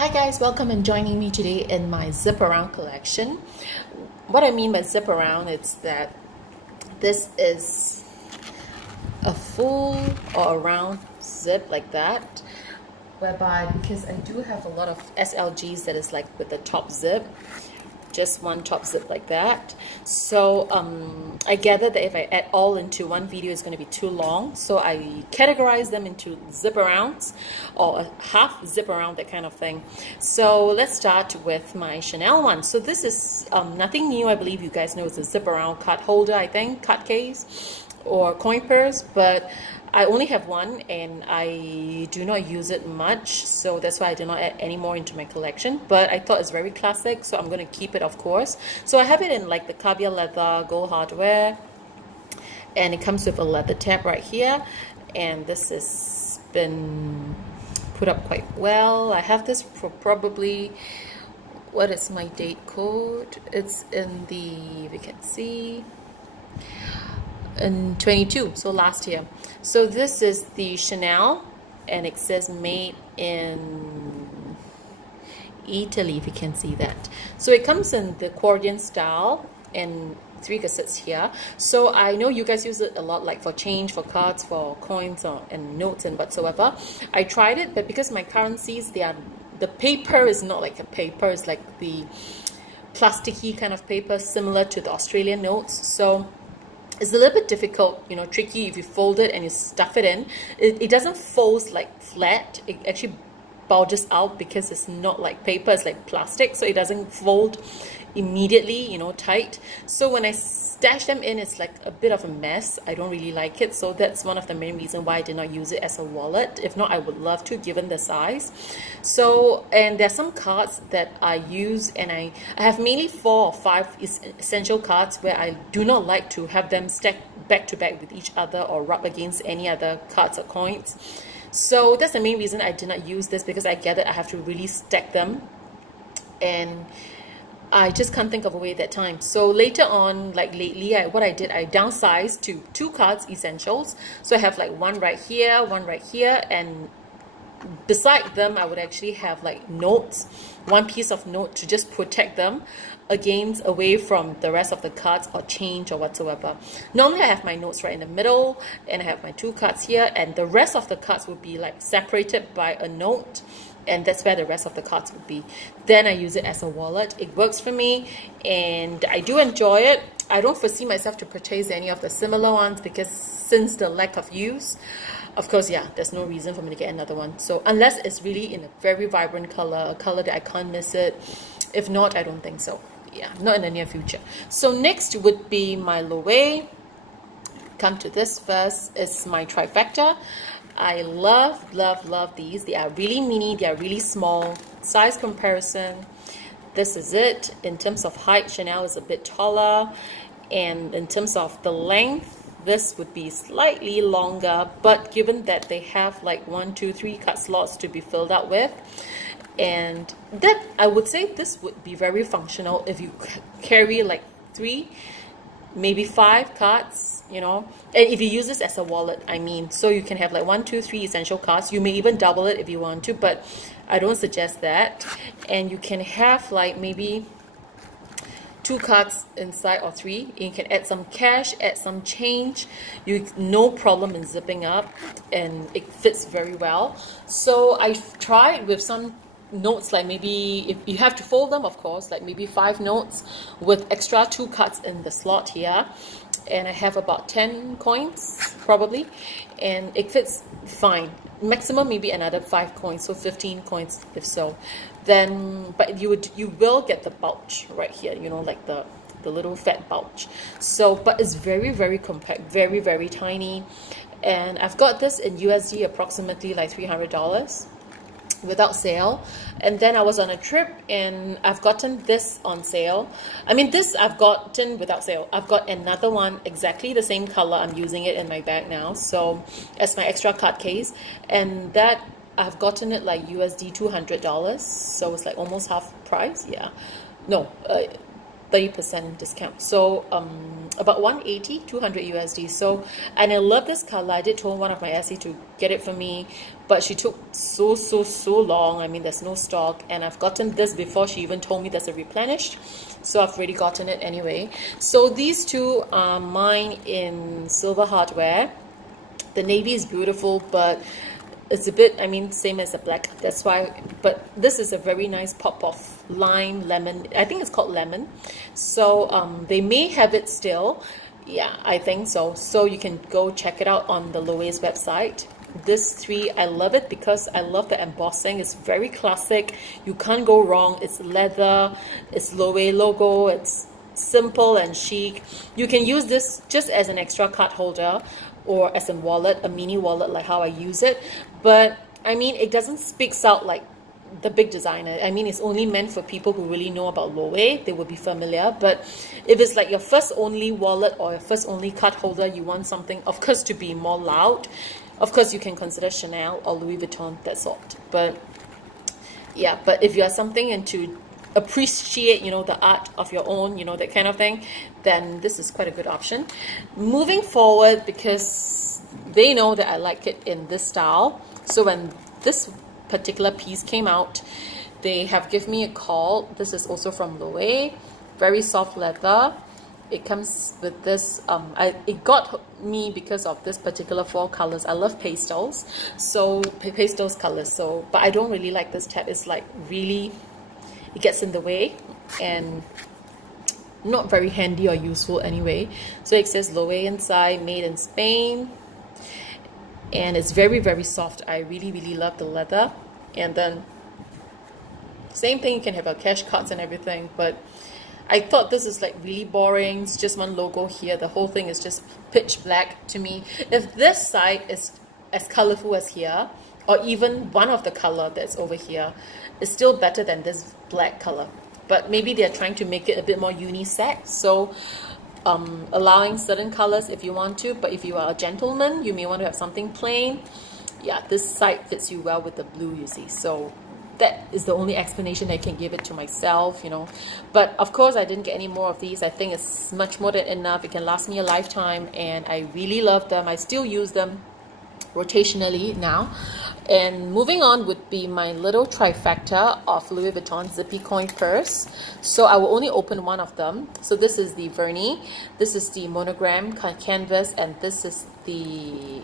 Hi guys, welcome and joining me today in my zip around collection. What I mean by zip around is that this is a full or around zip like that, whereby because I do have a lot of SLGs that is like with the top zip, just one top zip like that. So I gather that if I add all into one video it's going to be too long, so I categorize them into zip arounds or a half zip around, that kind of thing. So let's start with my Chanel one. So this is nothing new. I believe you guys know it's a zip around card holder, I think, card case or coin purse, but I only have one and I do not use it much, so that's why I did not add any more into my collection. But I thought it's very classic, so I'm going to keep it, of course. So I have it in like the caviar leather, gold hardware, and it comes with a leather tab right here, and this has been put up quite well. I have this for probably, what is my date code? It's in the, we can see, in 22, so last year. So this is the Chanel, and it says made in Italy, if you can see that. So it comes in the accordion style and 3 cassettes here. So I know you guys use it a lot, like for change, for cards, for coins, and notes and whatsoever. I tried it, but because my currencies, the paper is not like a paper, it's like the plasticky kind of paper similar to the Australian notes. So it's a little bit difficult, you know, tricky if you fold it and you stuff it in. It doesn't fold like flat. It actually bulges out because it's not like paper, it's like plastic. So it doesn't fold immediately, you know, tight. So when I stash them in, it's like a bit of a mess. I don't really like it. So that's one of the main reasons why I did not use it as a wallet. If not, I would love to, given the size. So, and there's some cards that I use, and I have mainly 4 or 5 essential cards where I do not like to have them stacked back to back with each other or rub against any other cards or coins. So that's the main reason I did not use this, because I gathered I have to really stack them, and I just can't think of a way at that time. So later on, like lately, what I did, I downsized to 2 cards essentials. So I have like one right here, and beside them I would actually have like notes, one piece of note to just protect them against, away from the rest of the cards or change or whatsoever. Normally I have my notes right in the middle, and I have my 2 cards here, and the rest of the cards would be like separated by a note, and that's where the rest of the cards would be. Then I use it as a wallet. It works for me and I do enjoy it. I don't foresee myself to purchase any of the similar ones, because since the lack of use, of course, yeah, there's no reason for me to get another one. So unless it's really in a very vibrant color, a color that I can't miss it. If not, I don't think so. Yeah, not in the near future. So next would be my Loewe. Come to this first. It's my trifecta. I love these. They are really mini, they are really small. Size comparison, this is it. In terms of height, Chanel is a bit taller, and in terms of the length, this would be slightly longer, but given that they have like 1, 2, 3 card slots to be filled out with, and that, I would say this would be very functional if you carry like 3, maybe 5 cards, you know, and if you use this as a wallet, I mean, so you can have like 1, 2, 3 essential cards. You may even double it if you want to, but I don't suggest that. And you can have like maybe 2 cards inside, or 3, and you can add some cash, add some change. You no problem in zipping up, and it fits very well. So I've tried with some notes, like maybe if you have to fold them, of course, like maybe 5 notes with extra 2 cards in the slot here, and I have about 10 coins probably, and it fits fine. Maximum maybe another 5 coins, so 15 coins if so. Then, but you will get the bulge right here, you know, like the little fat bulge. So, but it's very compact, very tiny, and I've got this in USD approximately like $300 without sale. And then I was on a trip and I've gotten this on sale. I mean, this I've gotten without sale. I've got another one exactly the same color. I'm using it in my bag now, so as my extra card case, and that I've gotten it like USD $200, so it's like almost half price. Yeah, no, 30% discount. So about 180, 200 USD. So, and I love this color. I did tell one of my Essie to get it for me, but she took so long. I mean, there's no stock, and I've gotten this before she even told me there's a replenished. So I've already gotten it anyway. So these two are mine in silver hardware. The navy is beautiful, but it's a bit, I mean, same as the black. That's why, but this is a very nice pop of lime, lemon. I think it's called lemon. So they may have it still. Yeah, I think so. So you can go check it out on the Loewe's website. This three, I love it because I love the embossing. It's very classic. You can't go wrong. It's leather. It's Loewe logo. It's simple and chic. You can use this just as an extra card holder or as a wallet, a mini wallet like how I use it. But I mean, it doesn't speak out like the big designer. I mean, it's only meant for people who really know about Loewe. They will be familiar. But if it's like your first only wallet or your first only card holder, you want something, of course, to be more loud. Of course, you can consider Chanel or Louis Vuitton, that sort. But yeah, but if you are something into appreciate, you know, the art of your own, you know, that kind of thing, then this is quite a good option. Moving forward, because they know that I like it in this style. So when this particular piece came out, they have given me a call. This is also from Loewe, very soft leather. It comes with this, it got me because of this particular four colors. I love pastels, so pastels colors. So, but I don't really like this tab. It's like really, it gets in the way and not very handy or useful anyway. So it says Loewe inside, made in Spain, and it's very soft. I really love the leather. And then same thing, you can have a cash cards and everything, but I thought this is like really boring. It's just one logo here. The whole thing is just pitch black to me. If this side is as colorful as here, or even one of the color that's over here, is still better than this black color. But maybe they're trying to make it a bit more unisex, so allowing certain colors if you want to. But if you are a gentleman, you may want to have something plain. Yeah, this side fits you well with the blue, you see. So that is the only explanation I can give it to myself, you know. But of course, I didn't get any more of these. I think it's much more than enough. It can last me a lifetime, and I really love them. I still use them rotationally now. And moving on would be my little trifecta of Louis Vuitton Zippy coin purse. So I will only open one of them. So this is the vernis, this is the monogram canvas, and this is the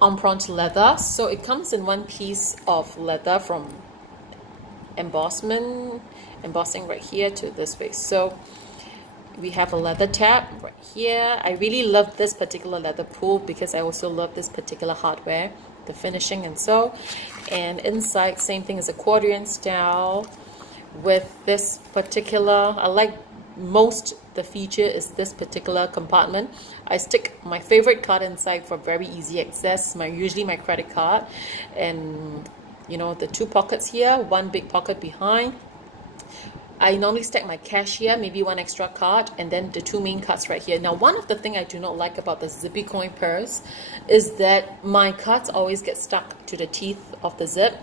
empreinte leather. So it comes in one piece of leather from embossing right here to this way. So we have a leather tab right here. I really love this particular leather pull because I also love this particular hardware, the finishing and so. And inside, same thing as accordion style with this particular, I like most the feature is this particular compartment. I stick my favorite card inside for very easy access, usually my credit card, and you know, the two pockets here, one big pocket behind. I normally stack my cash here, maybe one extra card, and then the two main cards right here. Now, one of the things I do not like about the Zippy coin purse is that my cards always get stuck to the teeth of the zip.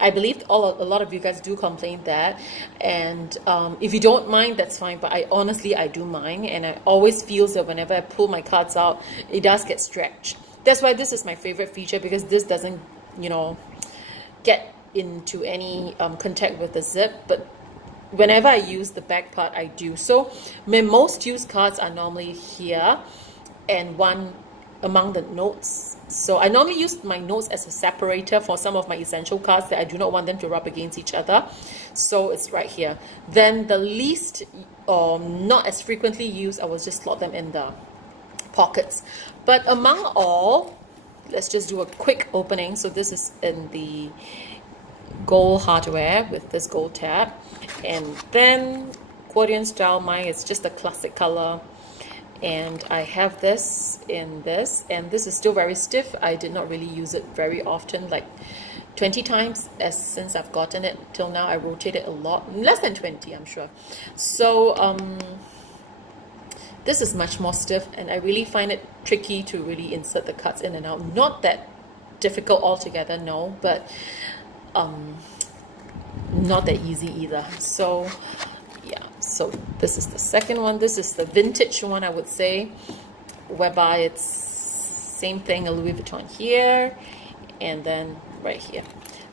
I believe a lot of you guys do complain that, and if you don't mind, that's fine, but I do mind, and I always feel that whenever I pull my cards out, it does get stretched. That's why this is my favorite feature, because this doesn't, you know, get into any contact with the zip, but whenever I use the back part, I do. So my most used cards are normally here and one among the notes. So I normally use my notes as a separator for some of my essential cards that I do not want them to rub against each other. So it's right here. Then the least or not as frequently used, I will just slot them in the pockets. But among all, let's just do a quick opening. So this is in the gold hardware with this gold tab, and then accordion style. Mine is just a classic color, and I have this in this, and this is still very stiff. I did not really use it very often, like 20 times since I've gotten it till now. I rotate it a lot, less than 20 I'm sure. So this is much more stiff, and I really find it tricky to really insert the cards in and out. Not that difficult altogether, no, but not that easy either. So yeah, So this is the second one. This is the vintage one, I would say, whereby it's same thing, a Louis Vuitton here, and then right here.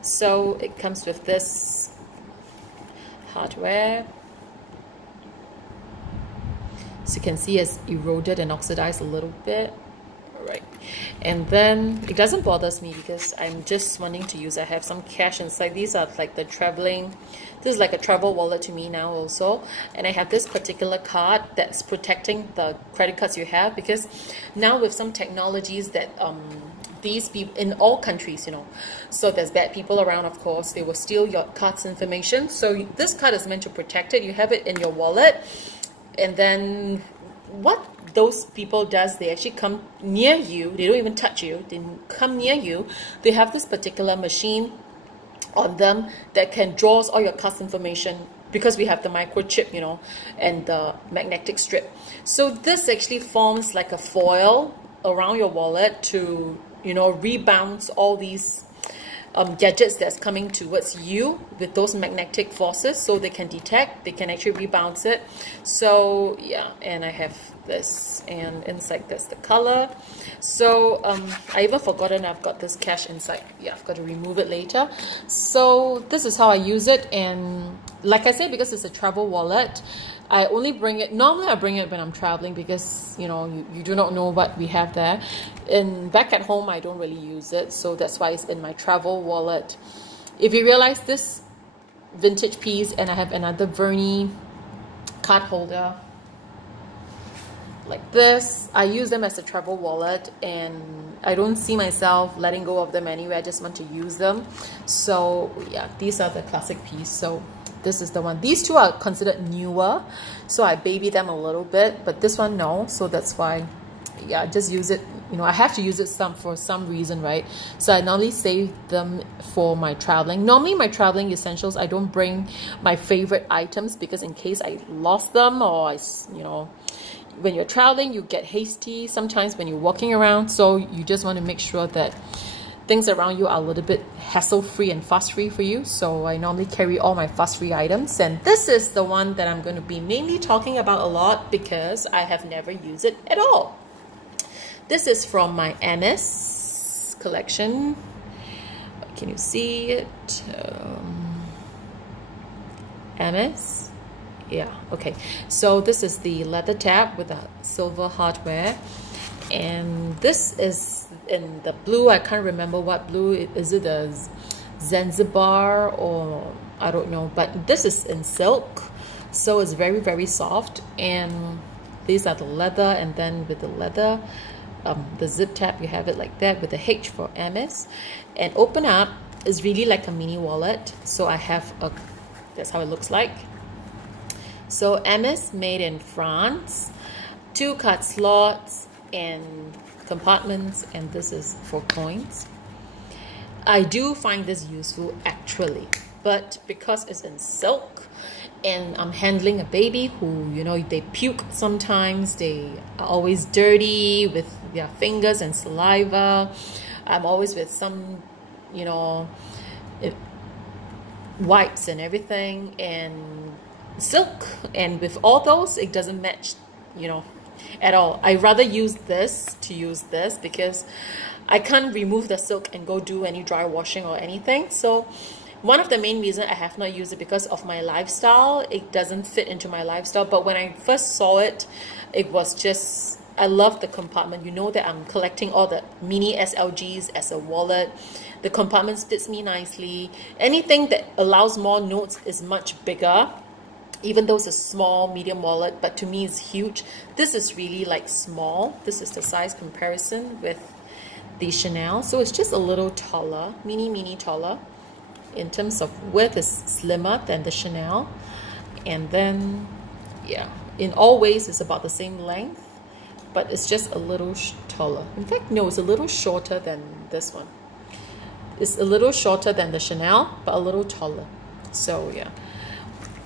So it comes with this hardware. So you can see it's eroded and oxidized a little bit. Right, and then it doesn't bother me because I'm just wanting to use. I have some cash inside. These are like the traveling. This is like a travel wallet to me now also, and I have this particular card that's protecting the credit cards you have, because now with some technologies that these people in all countries, you know, so there's bad people around, of course, they will steal your card's information. So this card is meant to protect it. You have it in your wallet, and then what those people does, they actually come near you. They don't even touch you. They come near you. They have this particular machine on them that can draw all your card's information, because we have the microchip, you know, and the magnetic strip. So this actually forms like a foil around your wallet to, you know, rebound all these gadgets that's coming towards you with those magnetic forces, so they can detect, they can actually rebound it. So yeah, and I have this, and inside that's the color. So I even forgotten I've got this cash inside. Yeah, I've got to remove it later. So this is how I use it, and like I said, because it's a travel wallet, I only bring it, normally I bring it when I'm traveling, because you know, you do not know what we have there. And back at home I don't really use it, so that's why it's in my travel wallet. If you realize this vintage piece, and I have another Vernis card holder like this, I use them as a travel wallet, and I don't see myself letting go of them anyway. I just want to use them. So yeah, these are the classic piece. So this is the one. These two are considered newer, so I baby them a little bit, but this one no. So that's why, yeah, I just use it. You know, I have to use it for some reason, right? So I normally save them for my traveling. Normally my traveling essentials, I don't bring my favorite items, because in case I lost them, or you know, when you're traveling you get hasty sometimes when you're walking around, so you just want to make sure that things around you are a little bit hassle-free and fuss-free for you. So I normally carry all my fuss-free items, and this is the one that I'm going to be mainly talking about a lot, because I have never used it at all. This is from my Hermes collection. Can you see it? Hermes. Yeah, okay. So this is the leather tab with the silver hardware, and this is in the blue. I can't remember what blue. Is it a Zanzibar, or I don't know, but this is in silk, so it's very, very soft. And these are the leather, and then with the leather, the zip tab, you have it like that with the H for Hermes. And open up is really like a mini wallet. So I have a, that's how it looks like. So Hermes, made in France, 2 card slots and compartments, and this is for coins. I do find this useful actually, but because it's in silk and I'm handling a baby who, you know, they puke sometimes, they are always dirty with their fingers and saliva. I'm always with some, you know, wipes and everything, and silk, and with all those it doesn't match, you know, at all. I rather use this to use this, because I can't remove the silk and go do any dry washing or anything. So one of the main reasons I have not used it, because of my lifestyle, it doesn't fit into my lifestyle. But when I first saw it, it was just, I love the compartment. You know that I'm collecting all the mini SLGs as a wallet. The compartment fits me nicely. Anything that allows more notes is much bigger, even though it's a small medium wallet, but to me it's huge. This is really like small. This is the size comparison with the Chanel, so it's just a little taller, mini taller. In terms of width, is slimmer than the Chanel, and then yeah, in all ways it's about the same length, but it's just a little taller. In fact, no, it's a little shorter than this one. It's a little shorter than the Chanel, but a little taller. So yeah,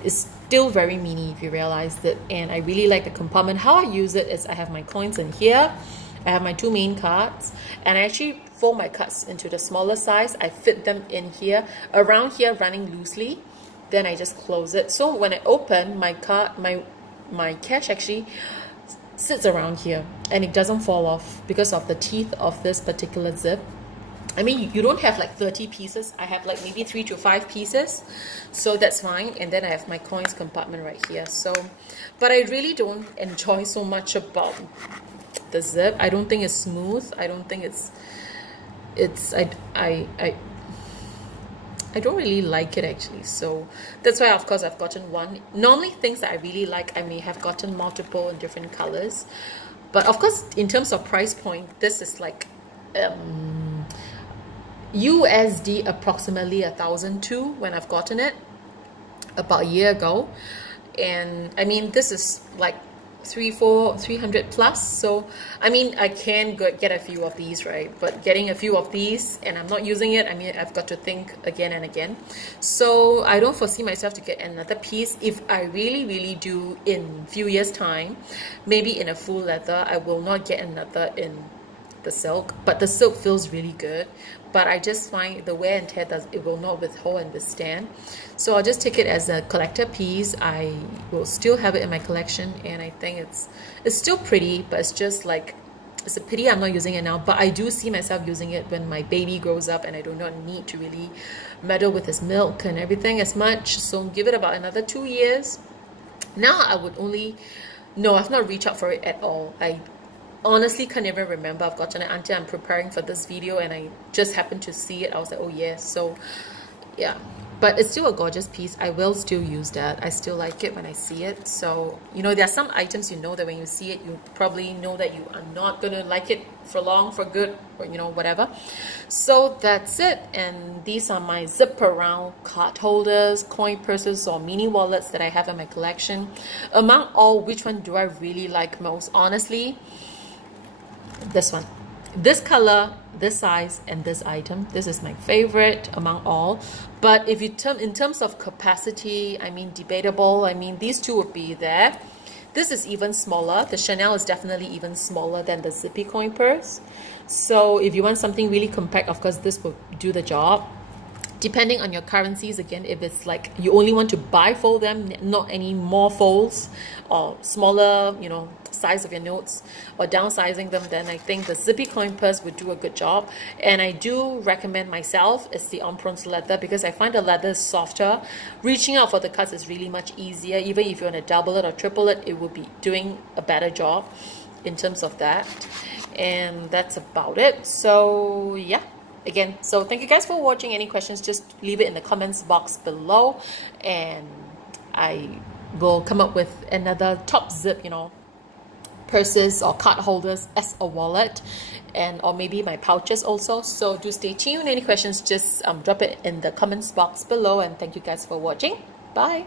it's still very mini if you realize that. And I really like the compartment. How I use it is I have my coins in here, I have my 2 main cards, and I actually fold my cards into the smaller size. I fit them in here, around here, running loosely, then I just close it. So when I open my card, my cash actually sits around here and it doesn't fall off because of the teeth of this particular zip. I mean, you don't have like 30 pieces. I have like maybe 3 to 5 pieces, so that's fine. And then I have my coins compartment right here. So, but I really don't enjoy so much about the zip. I don't think it's smooth. I don't think I don't really like it actually. So that's why, of course, I've gotten one. Normally things that I really like, I may have gotten multiple in different colors. But of course, in terms of price point, this is like USD approximately 1,002 when I've gotten it about a year ago. And I mean, this is like 300 plus. So I mean, I can get a few of these, right? But getting a few of these and I'm not using it, I mean, I've got to think again and again. So I don't foresee myself to get another piece. If I really do in few years time, maybe in a full leather, I will not get another in the silk, but the silk feels really good. But I just find the wear and tear it will not withhold and withstand. So I'll just take it as a collector piece. I will still have it in my collection, and I think it's still pretty, but it's just like, it's a pity I'm not using it now. But I do see myself using it when my baby grows up and I do not need to really meddle with his milk and everything as much. So give it about another 2 years. Now I would no, I've not reached out for it at all. I honestly can't even remember I've gotten it until I'm preparing for this video and I just happened to see it. I was like, oh yes. So yeah, but it's still a gorgeous piece. I will still use that. I still like it when I see it. So, you know, there are some items you know that when you see it, you probably know that you are not gonna like it for long, for good, or you know, whatever. So that's it. And these are my zip around card holders, coin purses, or mini wallets that I have in my collection. Among all, which one do I really like most? Honestly, this one, this color, this size, and this item, this is my favorite among all. But if you in terms of capacity, I mean, debatable. I mean, these two would be there. This is even smaller. The Chanel is definitely even smaller than the Zippy coin purse. So if you want something really compact, of course this will do the job. Depending on your currencies, again, if it's like you only want to bifold them, not any more folds, or smaller, you know, size of your notes, or downsizing them, then I think the Zippy coin purse would do a good job. And I do recommend myself, it's the Empreinte leather, because I find the leather is softer. Reaching out for the cuts is really much easier. Even if you want to double it or triple it, it would be doing a better job in terms of that. And that's about it. So yeah. Again, so thank you guys for watching. Any questions, just leave it in the comments box below, and I will come up with another top zip, you know, purses or card holders as a wallet, and or maybe my pouches also. So do stay tuned. Any questions, just drop it in the comments box below, and thank you guys for watching. Bye.